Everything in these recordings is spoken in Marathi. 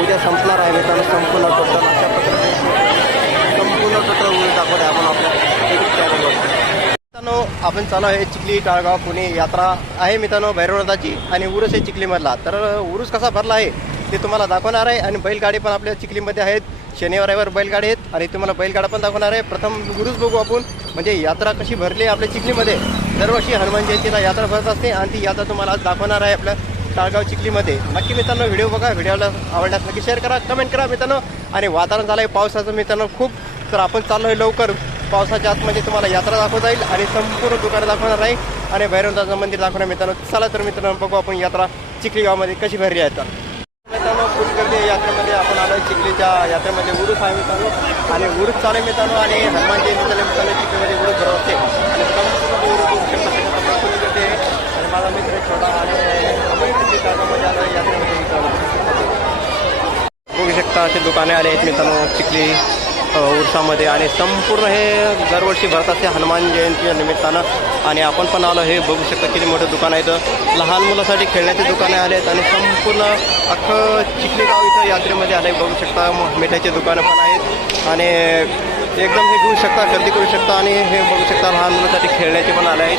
उद्या संपणार आहे मित्रांनो संपूर्ण टोटल अशा प्रकारे संपूर्ण टोटल उद्या दाखवत आहे आपण आपल्या यूट्यूब चॅनलवर. मित्रांनो आपण चालू आहे चिखली टाळगाव पुणे यात्रा आहे मित्रांनो भैरवनाथाची आणि उरूस आहे चिखलीमधला. तर उरूस कसा भरला आहे ते तुम्हाला दाखवणार आहे आणि बैलगाडी पण आपल्या चिखलीमध्ये आहेत. शनिवार रविवार बैलगाडी आहेत आणि तुम्हाला बैलगाडा पण दाखवणार आहे. प्रथम उरूस बघू आपण म्हणजे यात्रा कशी भरली आपल्या चिखलीमध्ये. दरवर्षी हनुमान जयंतीला यात्रा भरत असते आणि ती यात्रा तुम्हाला आज दाखवणार आहे आपल्या टाळगाव चिखलीमध्ये. नक्की मित्रांनो व्हिडिओ बघा, व्हिडिओला आवडल्यास नक्की शेअर करा, कमेंट करा मित्रांनो. आणि वातावरण झालं आहे पावसाचं मित्रांनो खूप. तर आपण चाललो आहे लवकर पावसाच्या आतमध्ये तुम्हाला यात्रा दाखवता येईल आणि संपूर्ण दुकानं दाखवणार आहे आणि भैरवनाथाचं मंदिर दाखवणार मित्रांनो. चला तर मित्रांनो बघू आपण यात्रा चिखली गावामध्ये कशी भरली आहे. तर मित्रांनो फुल गर्दी यात्रेमध्ये आपण आलो आहे. चिखलीच्या यात्रेमध्ये उरूस आहे मित्रांनो आणि उरूस चालू आहे मित्रांनो आणि हनुमान जयंती चालू मित्रांनो चिखलीमध्ये उरूस भरत असते आणि संपूर्ण उरूस बघू शकता फुल गर्दी आहे. आणि माझा मित्र छोटा आणि चिखली टाळगावमध्ये आलो आहे यात्रेमध्ये मित्रांनो. बघू शकता असे दुकाने आले आहेत मित्रांनो चिखली उरसामध्ये आणि संपूर्ण हे दरवर्षी भरत असते हनुमान जयंतीच्या निमित्तानं. आणि आपण पण आलो हे बघू शकता किती मोठं दुकान आहे. तर लहान मुलासाठी खेळण्याचे दुकाने आले आहेत आणि संपूर्ण अख्खं चिखली गाव इथं यात्रेमध्ये आलं आहे. बघू शकता मिठाईचे दुकानं पण आहेत आणि एकदम हे घेऊ शकता गर्दी करू शकता आणि हे बघू शकता लहान मुलासाठी खेळण्याचे पण आले आहेत.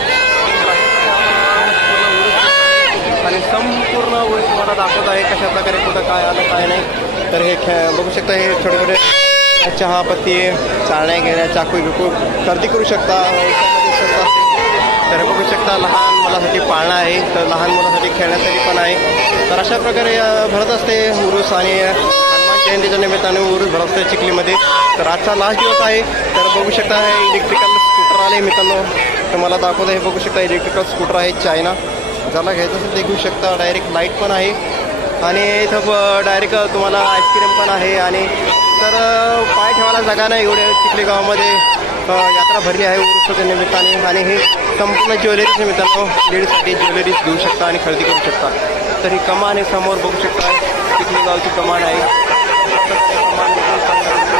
आणि संपूर्ण उरूस तुम्हाला दाखवत आहे कशा प्रकारे कुठं काय आलं काय नाही. तर हे बघू शकता हे छोटे छोटे चहा पत्ती चालण्या घेण्या चाकू बिकू गर्दी करू शकता. तर बघू शकता लहान मुलासाठी पाळणा आहे तर लहान मुलासाठी खेळण्यासाठी पण आहे. तर अशा प्रकारे भरत असते उरूस आणि हनुमान जयंतीच्या निमित्ताने उरूस भरत असते चिखलीमध्ये. तर आजचा लास्ट दिवस आहे. तर बघू शकता हे इलेक्ट्रिकल स्कूटर आले मित्रांनो तुम्हाला दाखवतं. हे बघू शकता इलेक्ट्रिकल स्कूटर आहे चायना. ज्याला घ्यायचं असेल ते घेऊ शकता. डायरेक्ट लाईट पण आहे आणि इथं डायरेक्ट तुम्हाला आईस्क्रीम पण आहे. आणि तर पाय ठेवायला जागा नाही एवढ्या चिखली गावामध्ये यात्रा भरली आहे उरूसाच्या निमित्ताने. आणि हे संपूर्ण ज्वेलरीज मित्रांनो लेडीजसाठी ज्वेलरीज घेऊ शकता आणि खरेदी करू शकता. तर ही कमान आहे समोर बघू शकता चिखली गावची कमान आहे. कमान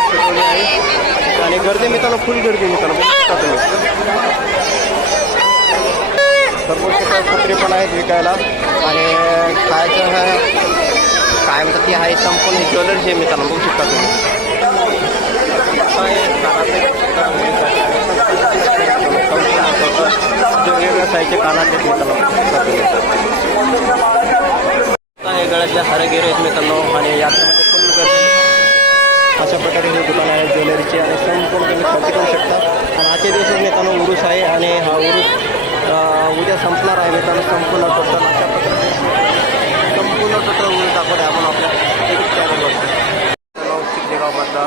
शिकवली आहे आणि गर्दी मित्रांनो फुल गर्दी मित्रांनो बघू शकता तुम्ही. भरपूर शकता कुत्रे पण आहेत विकायला आणि खायचं काय म्हणतात ते आहे संपूर्ण ज्वेलरीज आहे मित्रांनो बघू शकता तुम्ही. वेगवेगळ्या साईजचे कानातले मित्रांनो हे गळ्यातल्या हारगिरे आहेत मित्रांनो आणि यात्रेमध्ये फुल गर्दी अशा प्रकारे हे दुकान आहे ज्वेलरीचे आणि संपूर्ण तुम्ही खरेदी करू शकता. आणि आजच्या दिवशी मित्रांनो उरूस आहे आणि हा उरूस उद्या संपणार आहे मित्रांनो संपूर्ण टोटल अशा प्रकारे संपूर्ण टोटल उरूस दाखवत आहे आपण आपल्या यूट्यूब चॅनलवर चिखली गावामधला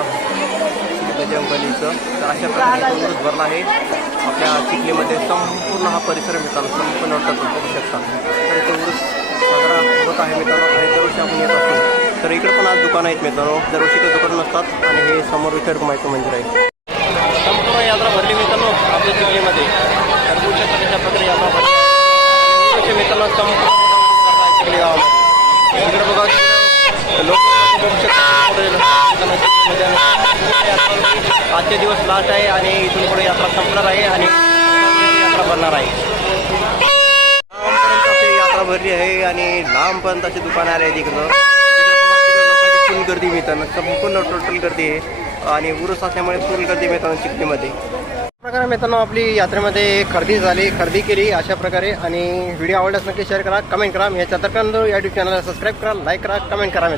जंगलीचं. तर अशा प्रकारे उरूस भरला आहे आपल्या चिखलीमध्ये संपूर्ण हा परिसर मित्रांनो संपूर्ण टोटल बघू शकता. तर इथे उरूस साजरा होत आहे मित्रांनो आणि दरवर्षी आपण येत असतो. तर इकडे पण आज दुकानं आहेत मित्रांनो दरवर्षी ते दुकानं नसतात. आणि हे समोर विठ्ठल रखुमाईचं मंदिर आहे. संपूर्ण यात्रा भरली मित्रांनो आपल्या चिखलीमध्ये. तर बघू शकता त्याच्या प्रकारे यात्रा भरली मित्रांनो संपूर्ण चिखली गावामध्ये. इकडे बघा लोक बघू शकता आजचे दिवस लास्ट आहे आणि इथून पुढे यात्रा संपणार आहे आणि यात्रा भरणार आहे. लांबपर्यंत यात्रा भरली आहे आणि लांबपर्यंत अशी दुकानं आले आहेत इकडं. लोकांची फुल गर्दी मिळताना संपूर्ण टोटल गर्दी आहे आणि उरूस असल्यामुळे फुल गर्दी मिळताना चिखलीमध्ये. प्रकारे मित्रांनो आपली यात्रेमध्ये खरेदी केली अशा प्रकारे. आणि व्हिडिओ आवडल्यास नक्की शेअर करा कमेंट करा. मी याच्या तर या यूट्यूब चॅनलला सबस्क्राईब करा लाईक करा कमेंट करा मित्रांनो.